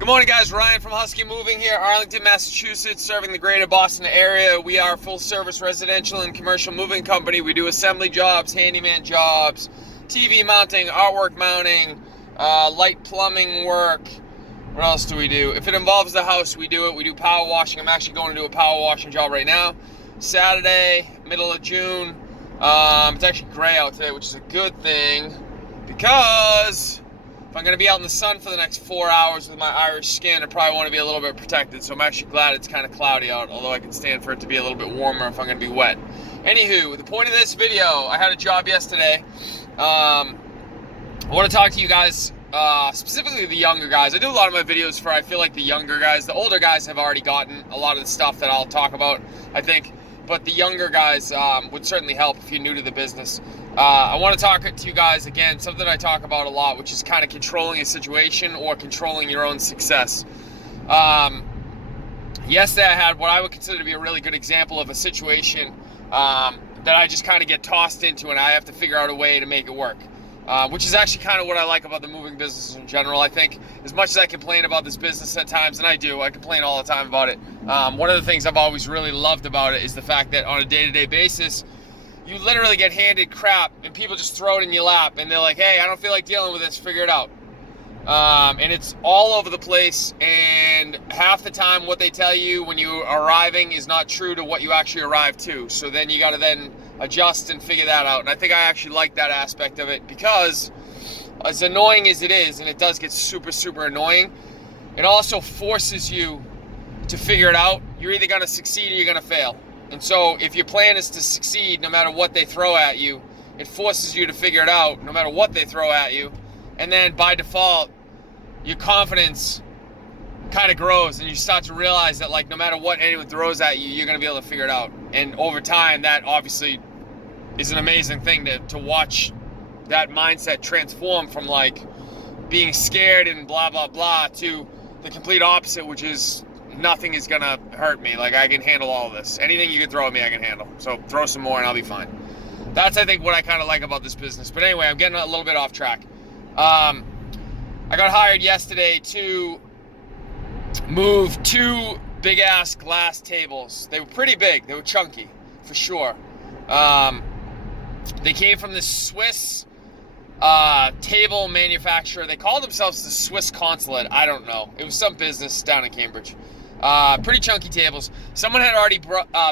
Good morning, guys. Ryan from Husky Moving here, Arlington, Massachusetts, serving the greater Boston area. We are a full-service residential and commercial moving company. We do assembly jobs, handyman jobs, TV mounting, artwork mounting, light plumbing work. What else do we do? If it involves the house, we do it. We do power washing. I'm actually going to do a power washing job right now. Saturday, middle of June. It's actually gray out today, which is a good thing because if I'm going to be out in the sun for the next 4 hours with my Irish skin, I probably want to be a little bit protected. So I'm actually glad it's kind of cloudy out, although I can stand for it to be a little bit warmer if I'm going to be wet. Anywho, the point of this video, I had a job yesterday. I want to talk to you guys, specifically the younger guys. I do a lot of my videos for, I feel like, the younger guys. The older guys have already gotten a lot of the stuff that I'll talk about, I think. But the younger guys would certainly help if you're new to the business. I want to talk to you guys, again, something I talk about a lot, which is kind of controlling a situation or controlling your own success. Yesterday I had what I would consider to be a really good example of a situation that I just kind of get tossed into and I have to figure out a way to make it work. Which is actually kind of what I like about the moving business in general. I think as much as I complain about this business at times, and I do, I complain all the time about it. One of the things I've always really loved about it is the fact that on a day-to-day basis, you literally get handed crap and people just throw it in your lap and they're like, hey, I don't feel like dealing with this, figure it out. And it's all over the place, and half the time what they tell you when you are arriving is not true to what you actually arrive to. So then you got to then adjust and figure that out. And I think I actually like that aspect of it because as annoying as it is, and it does get super, super annoying, it also forces you to figure it out. You're either going to succeed or you're going to fail. And so if your plan is to succeed no matter what they throw at you, it forces you to figure it out no matter what they throw at you. And then by default, your confidence kind of grows and you start to realize that, like, no matter what anyone throws at you, you're going to be able to figure it out. And over time, that obviously is an amazing thing to watch that mindset transform from, like, being scared and blah, blah, blah to the complete opposite, which is nothing is going to hurt me. Like, I can handle all of this. Anything you can throw at me, I can handle. So throw some more and I'll be fine. That's, I think, what I kind of like about this business. But anyway, I'm getting a little bit off track. I got hired yesterday to move 2 big-ass glass tables. They were pretty big. They were chunky, for sure. They came from this Swiss table manufacturer. They called themselves the Swiss Consulate. I don't know. It was some business down in Cambridge. Pretty chunky tables. Someone had already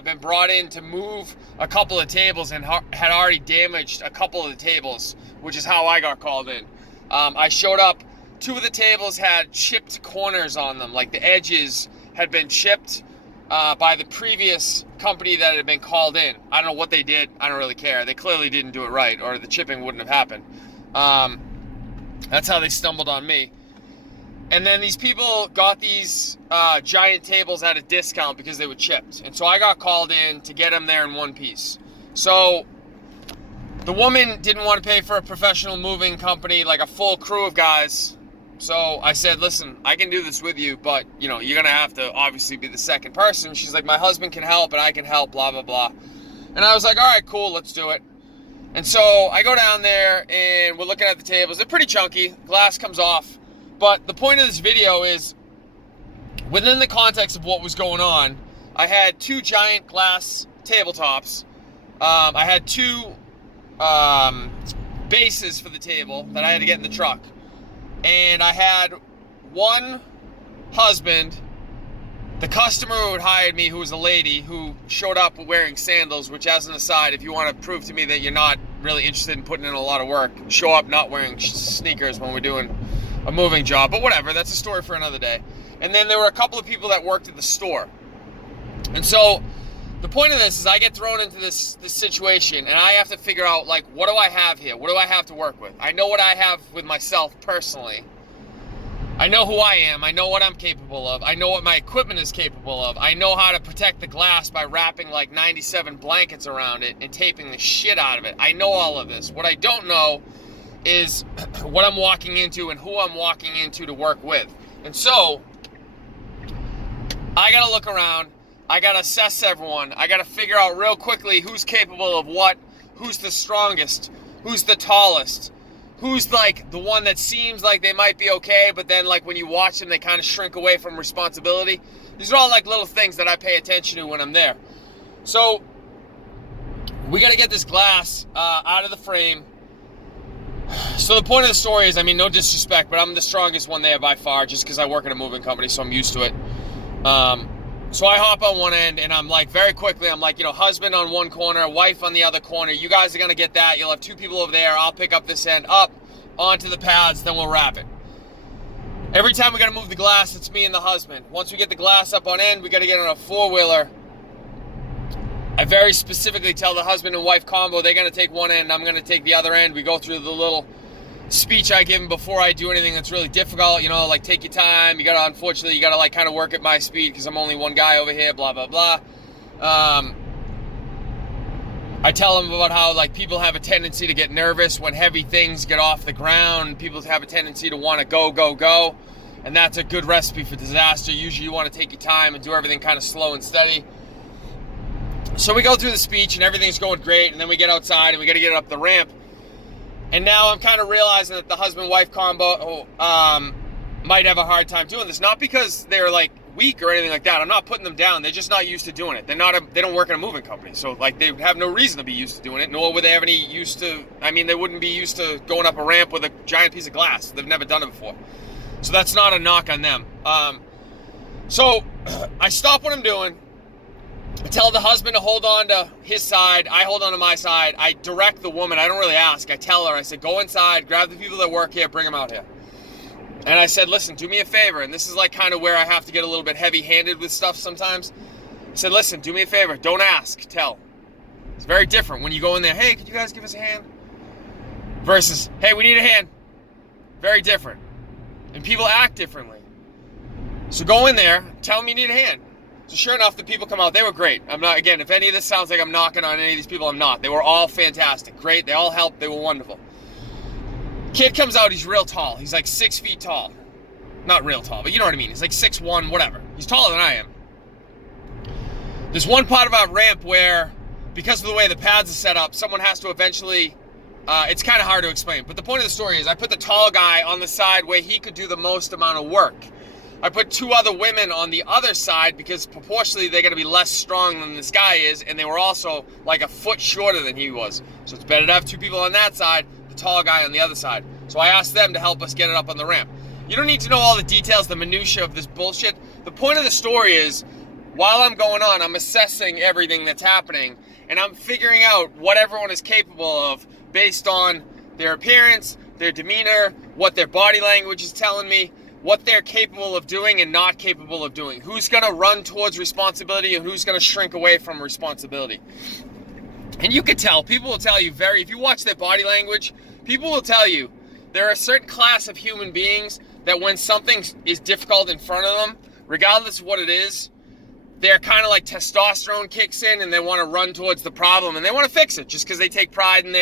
been brought in to move a couple of tables and had already damaged a couple of the tables, which is how I got called in. I showed up. 2 of the tables had chipped corners on them, like the edges had been chipped by the previous company that had been called in. I don't know what they did. I don't really care. They clearly didn't do it right, or the chipping wouldn't have happened. That's how they stumbled on me. And then these people got these giant tables at a discount because they were chipped. And so I got called in to get them there in one piece. So the woman didn't want to pay for a professional moving company, like a full crew of guys. So I said, listen, I can do this with you, but, you know, you're going to have to obviously be the second person. She's like, my husband can help and I can help, blah, blah, blah. And I was like, all right, cool, let's do it. And so I go down there and we're looking at the tables. They're pretty chunky. Glass comes off. But the point of this video is, within the context of what was going on, I had 2 giant glass tabletops. I had 2 bases for the table that I had to get in the truck. And I had one husband, the customer who had hired me, who was a lady, who showed up wearing sandals, which, as an aside, if you want to prove to me that you're not really interested in putting in a lot of work, show up not wearing sneakers when we're doing a moving job. But whatever, that's a story for another day. And then there were a couple of people that worked at the store. And so the point of this is I get thrown into this situation and I have to figure out, like, what do I have here? What do I have to work with? I know what I have with myself personally. I know who I am. I know what I'm capable of. I know what my equipment is capable of. I know how to protect the glass by wrapping like 97 blankets around it and taping the shit out of it. I know all of this. What I don't know is what I'm walking into and who I'm walking into to work with. And so I gotta look around. I gotta assess everyone. I gotta figure out real quickly who's capable of what, who's the strongest, who's the tallest, who's like the one that seems like they might be okay, but then like when you watch them, they kind of shrink away from responsibility. These are all like little things that I pay attention to when I'm there. So we got to get this glass out of the frame. So the point of the story is, I mean, no disrespect, but I'm the strongest one there by far, just because I work in a moving company, so I'm used to it. So I hop on one end, and I'm like, very quickly, I'm like, husband on one corner, wife on the other corner. You guys are going to get that. You'll have two people over there. I'll pick up this end, up onto the pads, then we'll wrap it. Every time we got to move the glass, it's me and the husband. Once we get the glass up on end, we got to get on a four-wheeler. I very specifically tell the husband and wife combo, they're going to take one end, I'm going to take the other end. We go through the little speech I give them before I do anything that's really difficult, like take your time. Unfortunately, you got to like kind of work at my speed because I'm only one guy over here, blah, blah, blah. I tell them about how like people have a tendency to get nervous when heavy things get off the ground. People have a tendency to want to go, go, go. And that's a good recipe for disaster. Usually you want to take your time and do everything kind of slow and steady. So we go through the speech and everything's going great, and then we get outside and we got to get up the ramp. And now I'm kind of realizing that the husband-wife combo might have a hard time doing this. Not because they're like weak or anything like that. I'm not putting them down. They're just not used to doing it. They don't work in a moving company. So like they have no reason to be used to doing it, nor would they have any used to, they wouldn't be used to going up a ramp with a giant piece of glass. They've never done it before. So that's not a knock on them. So I stop what I'm doing. I tell the husband to hold on to his side. I hold on to my side. I direct the woman. I don't really ask. I tell her, I said, go inside, grab the people that work here, bring them out here. And I said, listen, do me a favor. And this is like kind of where I have to get a little bit heavy-handed with stuff sometimes. I said, listen, do me a favor. Don't ask, tell. It's very different when you go in there, hey, could you guys give us a hand? Versus, hey, we need a hand. Very different. And people act differently. So go in there, tell them you need a hand. So sure enough, the people come out. They were great. I'm not, again, if any of this sounds like I'm knocking on any of these people, I'm not. They were all fantastic. Great. They all helped. They were wonderful. Kid comes out. He's real tall. He's like 6 feet tall. Not real tall, but you know what I mean. He's like 6'1", whatever. He's taller than I am. There's one part of our ramp where, because of the way the pads are set up, someone has to eventually, it's kind of hard to explain. But the point of the story is I put the tall guy on the side where he could do the most amount of work. I put two other women on the other side because proportionally they're going to be less strong than this guy is, and they were also like a foot shorter than he was. So it's better to have two people on that side, the tall guy on the other side. So I asked them to help us get it up on the ramp. You don't need to know all the details, the minutia of this bullshit. The point of the story is, while I'm going on, I'm assessing everything that's happening, and I'm figuring out what everyone is capable of based on their appearance, their demeanor, what their body language is telling me, what they're capable of doing and not capable of doing. Who's going to run towards responsibility and who's going to shrink away from responsibility. And you can tell, people will tell you if you watch their body language, people will tell you there are a certain class of human beings that when something is difficult in front of them, regardless of what it is, they're kind of like testosterone kicks in and they want to run towards the problem and they want to fix it just because they take pride in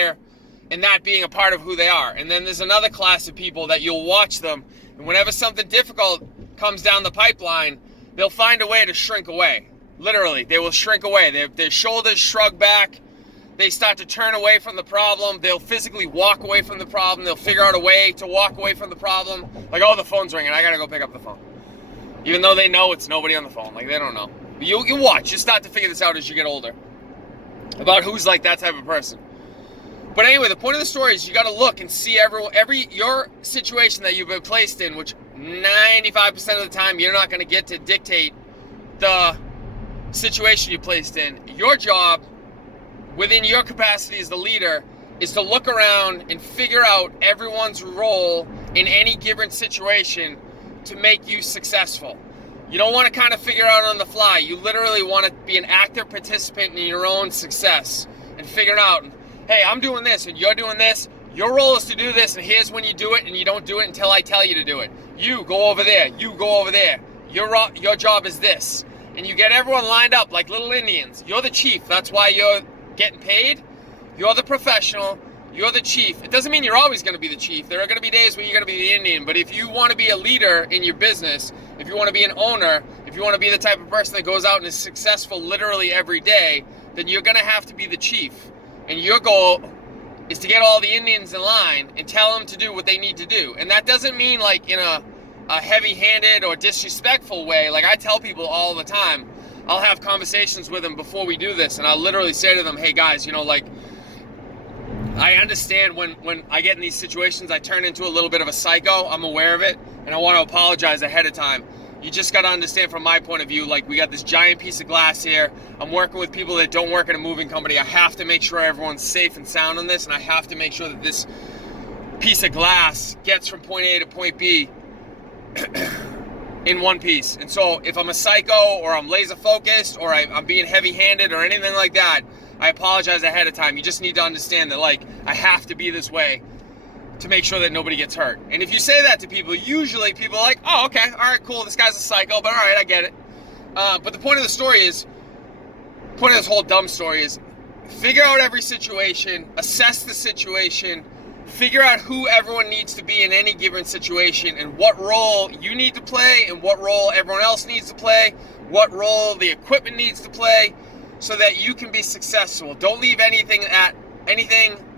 that being a part of who they are. And then there's another class of people that you'll watch them, and whenever something difficult comes down the pipeline, they'll find a way to shrink away. Literally, they will shrink away. Their shoulders shrug back. They start to turn away from the problem. They'll physically walk away from the problem. They'll figure out a way to walk away from the problem. Like, oh, the phone's ringing. I got to go pick up the phone. Even though they know it's nobody on the phone. Like, they don't know. But you watch. You start to figure this out as you get older. About who's like that type of person. But anyway, the point of the story is you got to look and see your situation that you've been placed in, which 95% of the time you're not going to get to dictate the situation you're placed in. Your job, within your capacity as the leader, is to look around and figure out everyone's role in any given situation to make you successful. You don't want to kind of figure out on the fly. You literally want to be an active participant in your own success and figure it out. Hey, I'm doing this and you're doing this. Your role is to do this, and here's when you do it, and you don't do it until I tell you to do it. You go over there. You go over there. Your job is this. And you get everyone lined up like little Indians. You're the chief. That's why you're getting paid. You're the professional. You're the chief. It doesn't mean you're always going to be the chief. There are going to be days when you're going to be the Indian. But if you want to be a leader in your business, if you want to be an owner, if you want to be the type of person that goes out and is successful literally every day, then you're going to have to be the chief. And your goal is to get all the Indians in line and tell them to do what they need to do. And that doesn't mean like in a heavy-handed or disrespectful way. Like I tell people all the time, I'll have conversations with them before we do this, and I'll literally say to them, hey guys, you know, like, I understand when I get in these situations, I turn into a little bit of a psycho. I'm aware of it, and I want to apologize ahead of time. You just got to understand from my point of view, like, we got this giant piece of glass here. I'm working with people that don't work in a moving company. I have to make sure everyone's safe and sound on this, and I have to make sure that this piece of glass gets from point A to point B in one piece. And so if I'm a psycho or I'm laser focused or I'm being heavy-handed or anything like that, I apologize ahead of time. You just need to understand that, like, I have to be this way to make sure that nobody gets hurt. And if you say that to people, usually people are like, oh, okay, all right, cool, this guy's a psycho, but all right, I get it. But the point of the story is, the point of this whole dumb story is, figure out every situation, assess the situation, figure out who everyone needs to be in any given situation and what role you need to play and what role everyone else needs to play, what role the equipment needs to play, so that you can be successful. Don't leave anything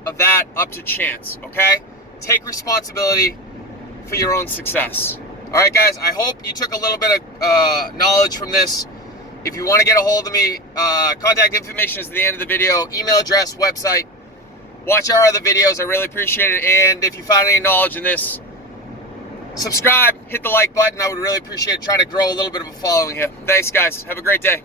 of that up to chance, okay? Take responsibility for your own success. All right, guys, I hope you took a little bit of knowledge from this. If you want to get a hold of me, contact information is at the end of the video, email address, website. Watch our other videos. I really appreciate it. And if you found any knowledge in this, subscribe, hit the like button. I would really appreciate it. Try to grow a little bit of a following here. Thanks, guys. Have a great day.